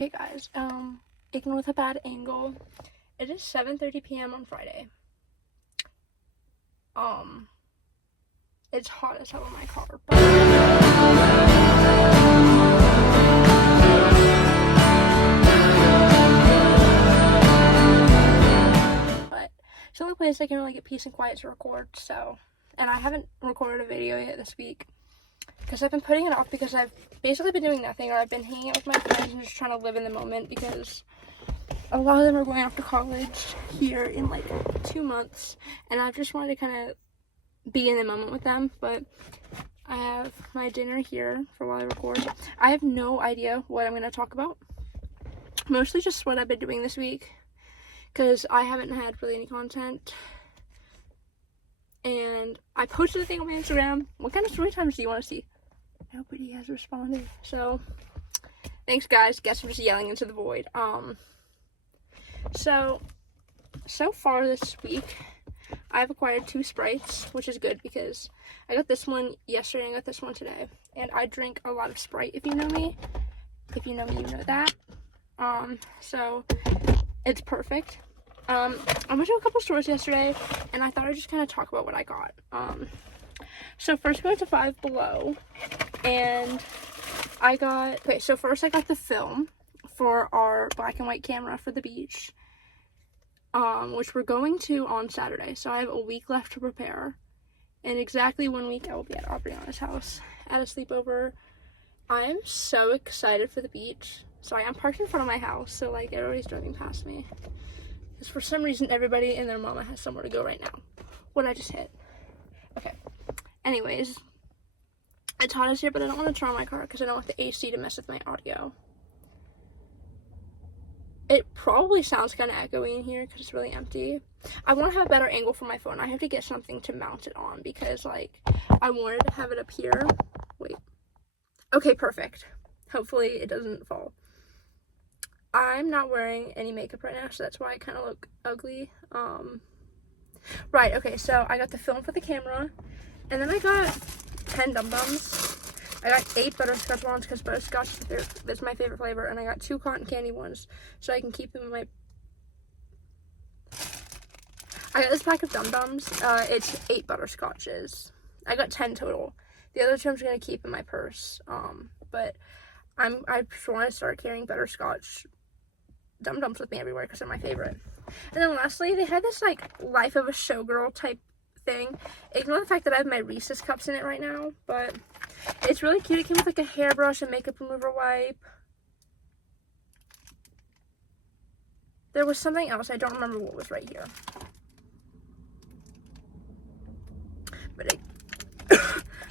Hey guys, ignore with a bad angle. It is 7:30 p.m. on Friday. It's hot as hell in my car, but it's the only place I can really get peace and quiet to record, so, and I haven't recorded a video yet this week, because I've been putting it off because I've basically been doing nothing, or I've been hanging out with my friends and just trying to live in the moment, because a lot of them are going off to college here in like 2 months, and I've just wanted to kind of be in the moment with them. But I have my dinner here for while I record. I have no idea what I'm going to talk about. Mostly just what I've been doing this week, because I haven't had really any content. And I posted a thing on my Instagram. What kind of story times do you want to see? Nobody has responded. So, thanks guys. Guess I'm just yelling into the void. So far this week, I've acquired 2 Sprites, which is good because I got this one yesterday and I got this one today. And I drink a lot of Sprite, if you know me. If you know me, you know that. So it's perfect. I went to a couple stores yesterday and I thought I'd just kind of talk about what I got. So first we went to Five Below and first I got the film for our black and white camera for the beach, which we're going to on Saturday. So I have a week left to prepare. In exactly 1 week, I will be at Aubriana's house at a sleepover. I am so excited for the beach. Sorry, I'm parked in front of my house, so like everybody's driving past me. Because for some reason, everybody and their mama has somewhere to go right now. What I just hit. Okay. Anyways, it's hot as here, but I don't want to turn on my car because I don't want the AC to mess with my audio. It probably sounds kind of echoey in here because it's really empty. I want to have a better angle for my phone. I have to get something to mount it on because, like, I wanted to have it up here. Wait. Okay, perfect. Hopefully it doesn't fall. I'm not wearing any makeup right now, so that's why I kind of look ugly. Right, okay, so I got the film for the camera, and then I got 10 Dum Dums. I got 8 butterscotch ones because butterscotch is my favorite flavor, and I got 2 cotton candy ones so I can keep them in my... I got this pack of Dum Dums. It's 8 butterscotches. I got 10 total. The other 2 I'm just going to keep in my purse. But I want to start carrying butterscotch Dum Dums with me everywhere because they're my favorite. And then lastly, they had this like Life of a Showgirl type thing. Ignore the fact that I have my Reese's cups in it right now, but it's really cute. It came with like a hairbrush and makeup remover wipe. There was something else. I don't remember what was right here.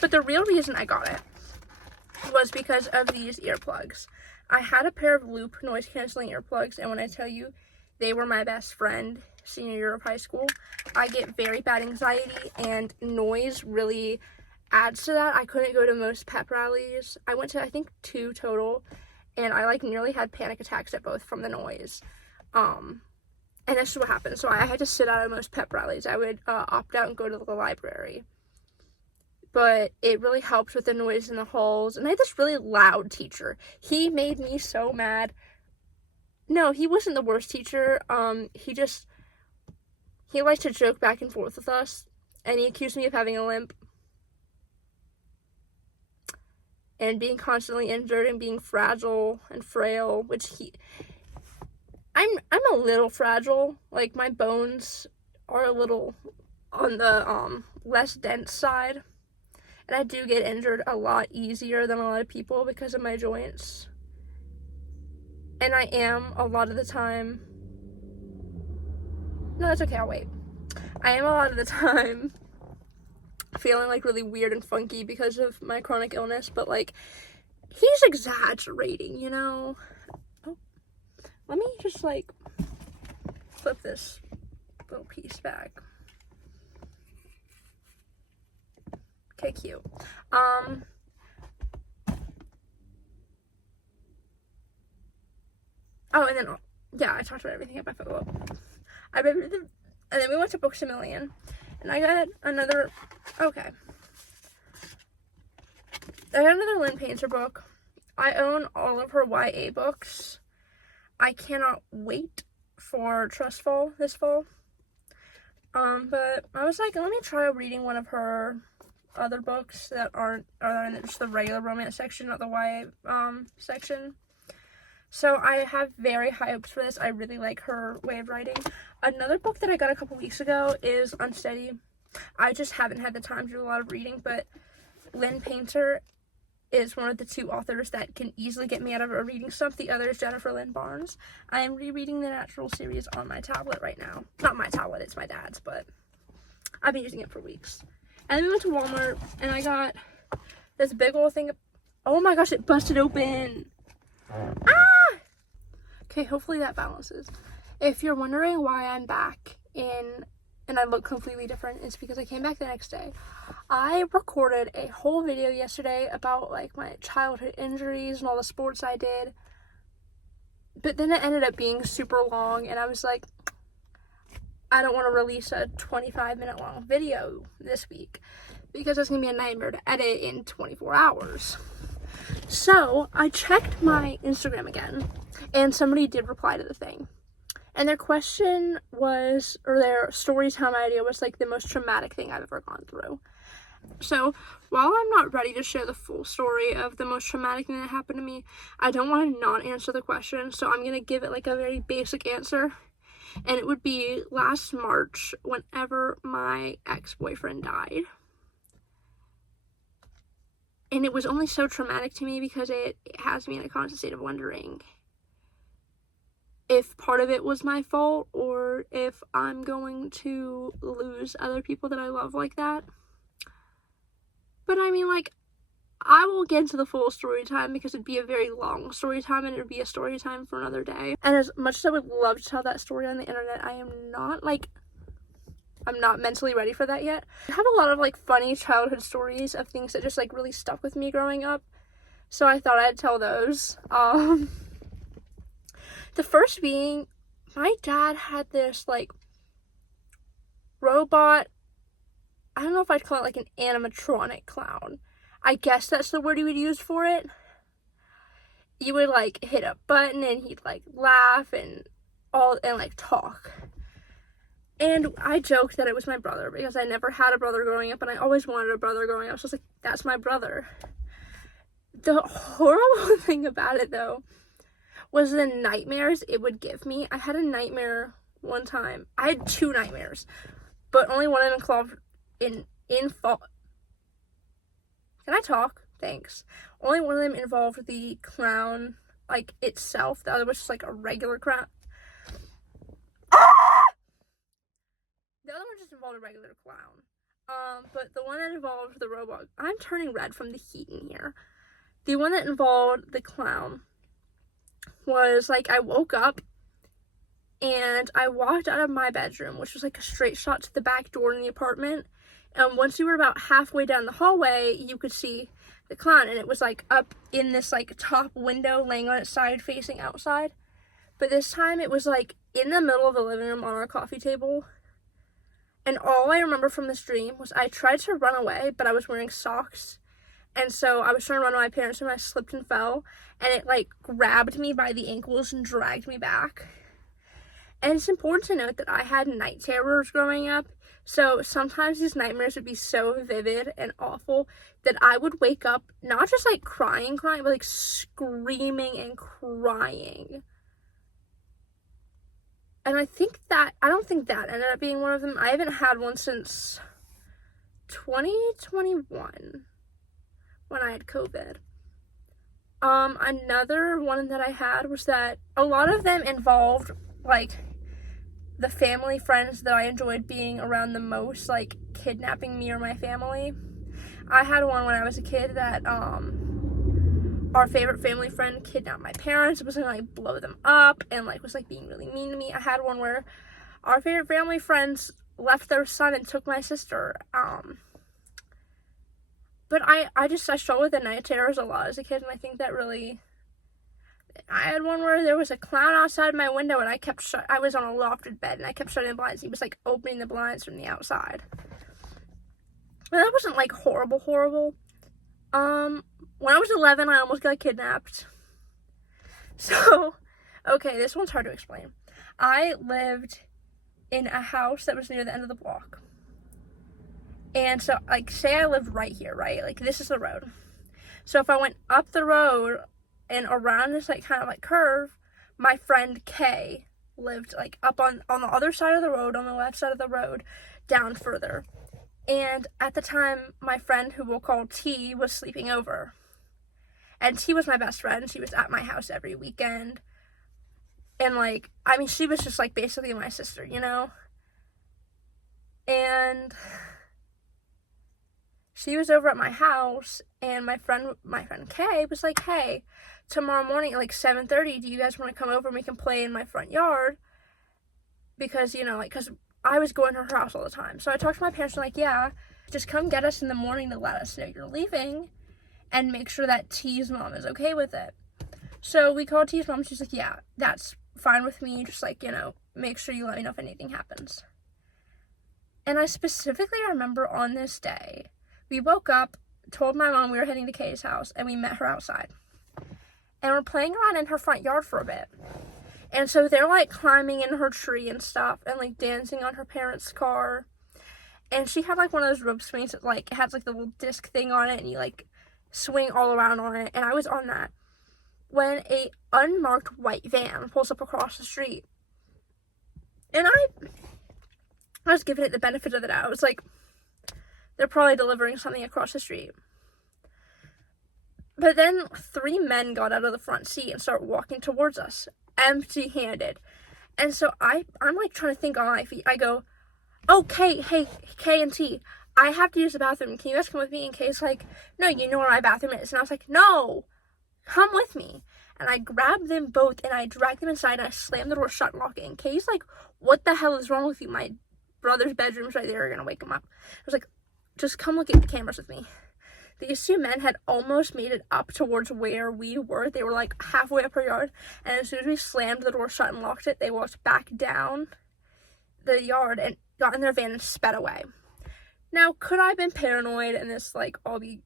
But the real reason I got it was because of these earplugs. I had a pair of Loop noise canceling earplugs, and when I tell you they were my best friend senior year of high school, I get very bad anxiety, and noise really adds to that. I couldn't go to most pep rallies. I went to, I think, 2 total, and I like nearly had panic attacks at both from the noise. And this is what happened. So I had to sit out of most pep rallies. I would opt out and go to the library. But it really helped with the noise in the halls. And I had this really loud teacher. He made me so mad. No, he wasn't the worst teacher. He liked to joke back and forth with us. And he accused me of having a limp. And being constantly injured and being fragile and frail, I'm a little fragile. Like, my bones are a little on the less dense side. And I do get injured a lot easier than a lot of people because of my joints. And I am a lot of the time... No, that's okay, I'll wait. I am a lot of the time feeling like really weird and funky because of my chronic illness, but like, he's exaggerating, you know? Oh, let me just like flip this little piece back. Okay, cute. Oh, and then, yeah, I talked about everything at my photo. And then we went to Books A Million, and I got another, okay. I got another Lynn Painter book. I own all of her YA books. I cannot wait for Trust Fall this fall. But I was like, let me try reading one of her other books that aren't other than just the regular romance section, not the YA section. So I have very high hopes for this. I really like her way of writing. Another book that I got a couple weeks ago is Unsteady. I just haven't had the time to do a lot of reading, but Lynn Painter is one of the two authors that can easily get me out of a reading slump. The other is Jennifer Lynn Barnes. I am rereading the Natural series on my tablet right now. Not my tablet, it's my dad's, but I've been using it for weeks. And then we went to Walmart, and I got this big old thing. Oh my gosh, it busted open. Ah! Okay, hopefully that balances. If you're wondering why I'm back and I look completely different, it's because I came back the next day. I recorded a whole video yesterday about like my childhood injuries and all the sports I did. But then it ended up being super long, and I was like, I don't want to release a 25-minute long video this week because it's going to be a nightmare to edit in 24 hours. So I checked my Instagram again, and somebody did reply to the thing. And their question was, or their story time idea was like the most traumatic thing I've ever gone through. So while I'm not ready to share the full story of the most traumatic thing that happened to me, I don't want to not answer the question. So I'm going to give it like a very basic answer. And it would be last March, whenever my ex-boyfriend died. And it was only so traumatic to me because it has me in a constant state of wondering if part of it was my fault or if I'm going to lose other people that I love like that. But I mean, like, I will get into the full story time because it'd be a very long story time and it would be a story time for another day. And as much as I would love to tell that story on the internet, I'm not mentally ready for that yet. I have a lot of like funny childhood stories of things that just like really stuck with me growing up. So I thought I'd tell those. The first being, my dad had this like robot, I don't know if I'd call it like an animatronic clown. I guess that's the word he would use for it. You would like hit a button and he'd like laugh and like talk. And I joked that it was my brother because I never had a brother growing up and I always wanted a brother growing up. So I was like, that's my brother. The horrible thing about it though was the nightmares it would give me. I had a nightmare one time. I had two nightmares, but only one of them involved Can I talk? Thanks. Only one of them involved the clown, like, itself. The other was just, like, a regular clown. Ah! The other one just involved a regular clown. But the one that involved the robot... I'm turning red from the heat in here. The one that involved the clown was, like, I woke up and I walked out of my bedroom, which was, like, a straight shot to the back door in the apartment. And once you were about halfway down the hallway, you could see the clown. And it was, like, up in this, like, top window laying on its side facing outside. But this time it was, like, in the middle of the living room on our coffee table. And all I remember from this dream was I tried to run away, but I was wearing socks. And so I was trying to run to my parents' room, I slipped and fell. And it, like, grabbed me by the ankles and dragged me back. And it's important to note that I had night terrors growing up. So sometimes these nightmares would be so vivid and awful that I would wake up, not just like crying, but like screaming and crying. And I don't think that ended up being one of them. I haven't had one since 2021 when I had COVID. Another one that I had was that a lot of them involved like the family friends that I enjoyed being around the most, like kidnapping me or my family. I had one when I was a kid that our favorite family friend kidnapped my parents, was gonna like blow them up and like was like being really mean to me. I had one where our favorite family friends left their son and took my sister. But I struggled with the night terrors a lot as a kid, and I think that really... I had one where there was a clown outside my window and I was on a lofted bed and I kept shutting the blinds. He was like opening the blinds from the outside. And that wasn't like horrible. When I was 11, I almost got kidnapped. So, Okay, this one's hard to explain. I lived in a house that was near the end of the block. And so, like, say I lived right here, right? Like, this is the road. So if I went up the road and around this, like, kind of, like, curve, my friend Kay lived, like, up on the other side of the road, on the left side of the road, down further. And at the time, my friend, who we'll call T, was sleeping over. And T was my best friend. She was at my house every weekend. And, like, I mean, she was just, like, basically my sister, you know? And she was over at my house, and my friend Kay was like, hey, tomorrow morning at, like, 7:30, do you guys want to come over and we can play in my front yard? Because, you know, like, because I was going to her house all the time. So I talked to my parents, and like, yeah, just come get us in the morning to let us know you're leaving, and make sure that T's mom is okay with it. So we called T's mom. She's like, yeah, that's fine with me. Just, like, you know, make sure you let me know if anything happens. And I specifically remember on this day, we woke up, told my mom we were heading to Kay's house, and we met her outside. And we're playing around in her front yard for a bit. And so they're, like, climbing in her tree and stuff, and, like, dancing on her parents' car. And she had, like, one of those rope swings that, like, has, like, the little disc thing on it, and you, like, swing all around on it. And I was on that when a unmarked white van pulls up across the street. And I was giving it the benefit of the doubt. I was like, they're probably delivering something across the street. But then 3 men got out of the front seat and started walking towards us, empty-handed. And so I'm like trying to think on my feet. I go, oh, Kay and T, I have to use the bathroom. Can you guys come with me? And Kay's like, no, you know where my bathroom is. And I was like, no, come with me. And I grabbed them both and I dragged them inside and I slammed the door shut and locked it. And Kay's like, what the hell is wrong with you? My brother's bedroom's right there. You're going to wake him up. I was like, just come look at the cameras with me. These 2 men had almost made it up towards where we were. They were, like, halfway up her yard. And as soon as we slammed the door shut and locked it, they walked back down the yard and got in their van and sped away. Now, could I have been paranoid and this, like, all be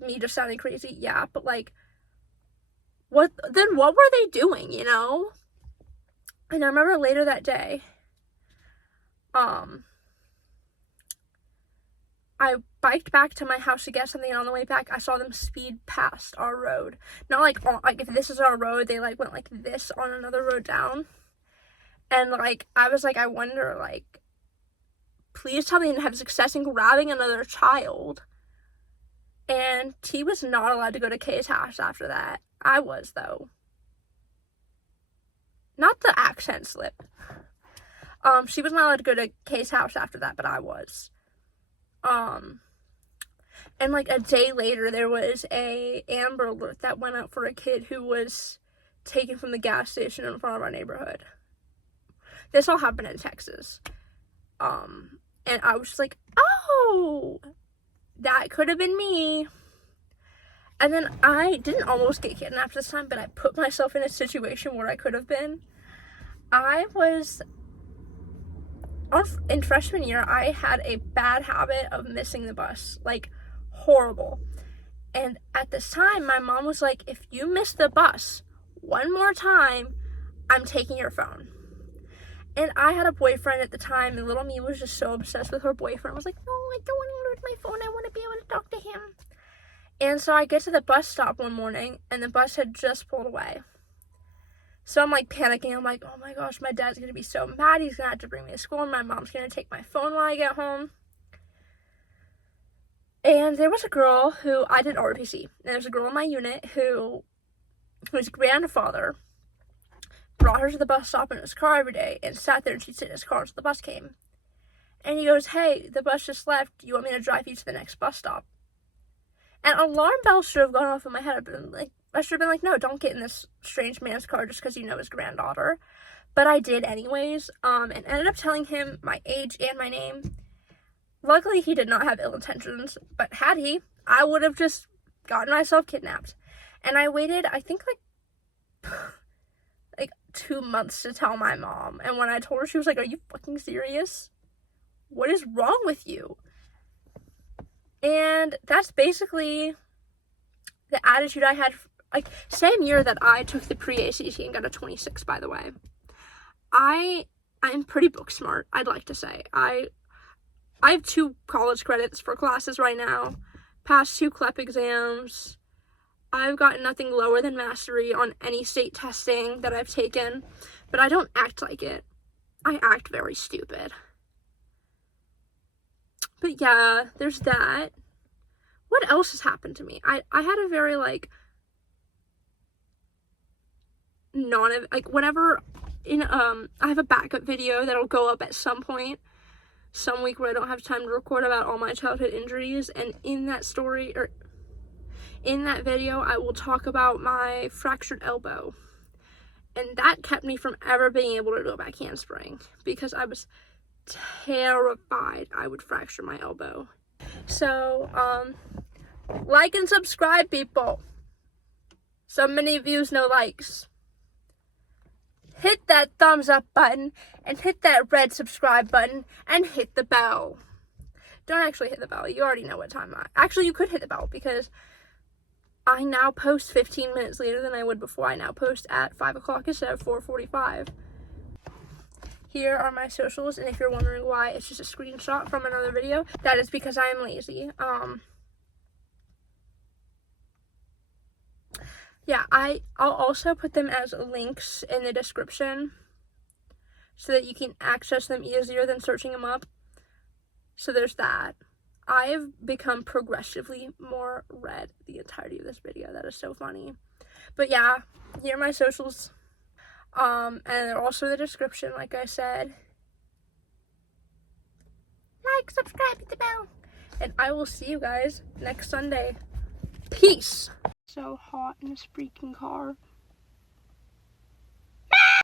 me just sounding crazy? Yeah, but, like, what were they doing, you know? And I remember later that day, I biked back to my house to get something, and on the way back, I saw them speed past our road. Not, like, if this is our road, they, like, went like this on another road down. And, like, I was like, I wonder, like, please tell me to have success in grabbing another child. And T was not allowed to go to Kay's house after that. I was, though. Not the accent slip. She was not allowed to go to Kay's house after that, but I was. And, like, a day later, there was a Amber Alert that went out for a kid who was taken from the gas station in front of our neighborhood. This all happened in Texas. And I was just like, oh, that could have been me. And then I didn't almost get kidnapped this time, but I put myself in a situation where I could have been. I was... in freshman year, I had a bad habit of missing the bus, like, horrible. And at this time, my mom was like, if you miss the bus one more time, I'm taking your phone. And I had a boyfriend at the time, and little me was just so obsessed with her boyfriend. I was like, no, I don't want to lose my phone. I want to be able to talk to him. And so I get to the bus stop one morning, and the bus had just pulled away. So I'm, like, panicking. I'm like, oh, my gosh, my dad's going to be so mad. He's going to have to bring me to school, and my mom's going to take my phone when I get home. And there was a girl who, I did ROTC, and there was a girl in my unit whose grandfather brought her to the bus stop in his car every day and sat there, and she'd sit in his car until the bus came. And he goes, hey, the bus just left. Do you want me to drive you to the next bus stop? And alarm bells should have gone off in my head. I should have been like, no, don't get in this strange man's car just because you know his granddaughter. But I did anyways, and ended up telling him my age and my name. Luckily, he did not have ill intentions, but had he, I would have just gotten myself kidnapped. And I waited, I think, like 2 months to tell my mom. And when I told her, she was like, are you fucking serious? What is wrong with you? And that's basically the attitude I had like, same year that I took the pre-ACT and got a 26, by the way. I'm pretty book smart, I'd like to say. I have 2 college credits for classes right now, passed 2 CLEP exams. I've gotten nothing lower than mastery on any state testing that I've taken, but I don't act like it. I act very stupid. But yeah, there's that. What else has happened to me? I had a very, like, whenever I have a backup video that'll go up at some point, some week where I don't have time to record about all my childhood injuries, and in that story, or in that video, I will talk about my fractured elbow. And that kept me from ever being able to do a back handspring, because I was terrified I would fracture my elbow. So, like and subscribe, people. So many views, no likes. Hit that thumbs up button, and hit that red subscribe button, and hit the bell. Don't actually hit the bell. You already know what time actually, you could hit the bell, because I now post 15 minutes later than I would before. I now post at 5 o'clock instead of 4:45. Here are my socials, and if you're wondering why it's just a screenshot from another video, that is because I am lazy. Yeah, I'll also put them as links in the description so that you can access them easier than searching them up. So there's that. I've become progressively more red the entirety of this video. That is so funny. But yeah, here are my socials. And they're also in the description, like I said. Like, subscribe, hit the bell. And I will see you guys next Sunday. Peace. So hot in this freaking car.